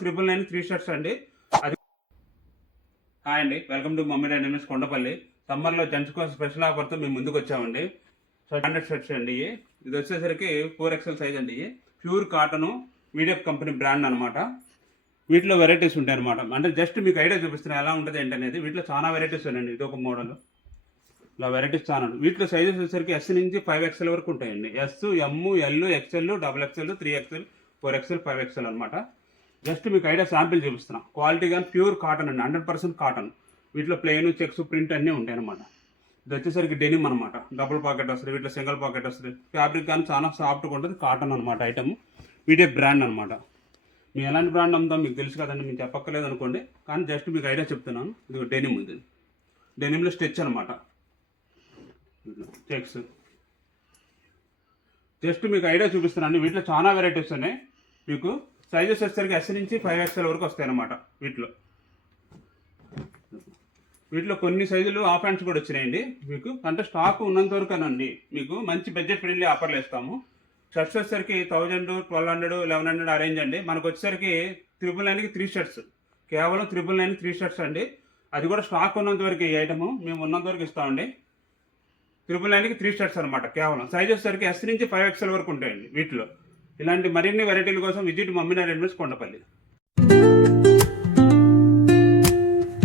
999 3 shirts అండి. అది hi అండి, welcome to mummy dynamics Kondapalli. సమ్మర్లో జెంట్స్ కోసం స్పెషల్ ఆఫర్తో మేము ముందుకు వచ్చామండి. సో 100 షర్ట్స్ అండి. ఇది వచ్చేసరికి 4XL సైజ్ అండి. Pure cotton video company brand అనమాట. వీటిలో వెరైటీస్ ఉంటాయి అనమాట. అంటే జస్ట్ మీకు ఐడియా చూపిస్తున్నాను ఎలా ఉంటుంది ఏంటనేది. వీటిలో చాలా వెరైటీస్ ఉన్నాయండి. ఇది ఒక మోడల్, ఇలా వెరైటీస్ చాలా. వీటిలో సైజెస్ వచ్చేసరికి S నుంచి 5XL వరకు ఉంటాయండి. S, M, L, XL, XXL, 3XL, 4XL, 5XL అనమాట. జస్ట్ మీకు ఐడియా శాంపిల్ చూపిస్తున్నాం. క్వాలిటీ కానీ ప్యూర్ కాటన్ అండి, 100% కాటన్. వీటిలో ప్లెయిన్, చెక్స్, ప్రింట్ అన్నీ ఉంటాయి అనమాట. ఇది వచ్చేసరికి డెనిమ్ అనమాట. డబుల్ పాకెట్ వస్తుంది, వీటిలో సింగిల్ పాకెట్ వస్తుంది. ఫ్యాబ్రిక్ కానీ చాలా సాఫ్ట్గా ఉంటుంది, కాటన్ అనమాట ఐటమ్. వీటే బ్రాండ్ అనమాట. మేము ఎలాంటి బ్రాండ్ అమ్ముతాం మీకు తెలుసు కదండి, మీకు చెప్పక్కర్లేదు అనుకోండి. కానీ జస్ట్ మీకు ఐడియా చెప్తున్నాను. ఇది డెనిమ్ ఉంది, డెనిమ్లో స్టిచ్ అనమాట, చెక్స్. జస్ట్ మీకు ఐడియా చూపిస్తున్నాను. వీటిలో చాలా వెరైటీస్ ఉన్నాయి. మీకు సైజెస్ వచ్చేసరికి S నుంచి 5XL వరకు వస్తాయి అన్నమాట. వీటిలో కొన్ని సైజులు ఆఫ్ హ్యాండ్స్ కూడా వచ్చినాయండి మీకు. అంటే స్టాక్ ఉన్నంత వరకేనండి. మీకు మంచి బడ్జెట్ ఫ్రెండ్లీ ఆఫర్లు ఇస్తాము. షర్ట్స్ వచ్చేసరికి 1000, 1200, 1100 అరేంజ్ అండి. మనకు వచ్చేసరికి 999కి 3 షర్ట్స్, కేవలం 999 3 షర్ట్స్ అండి. అది కూడా స్టాక్ ఉన్నంత వరకు ఈ ఐటము మేము ఉన్నంత వరకు ఇస్తామండి. 999కి 3 షర్ట్స్ అనమాట. కేవలం సైజ్ వచ్చేసరికి S నుంచి 5XL వరకు ఉంటాయండి. వీటిలో ఇలాంటి మరిన్ని వెరైటీల కోసం విజిట్ మమ్మీ డైనమిక్స్ కొండపల్లి.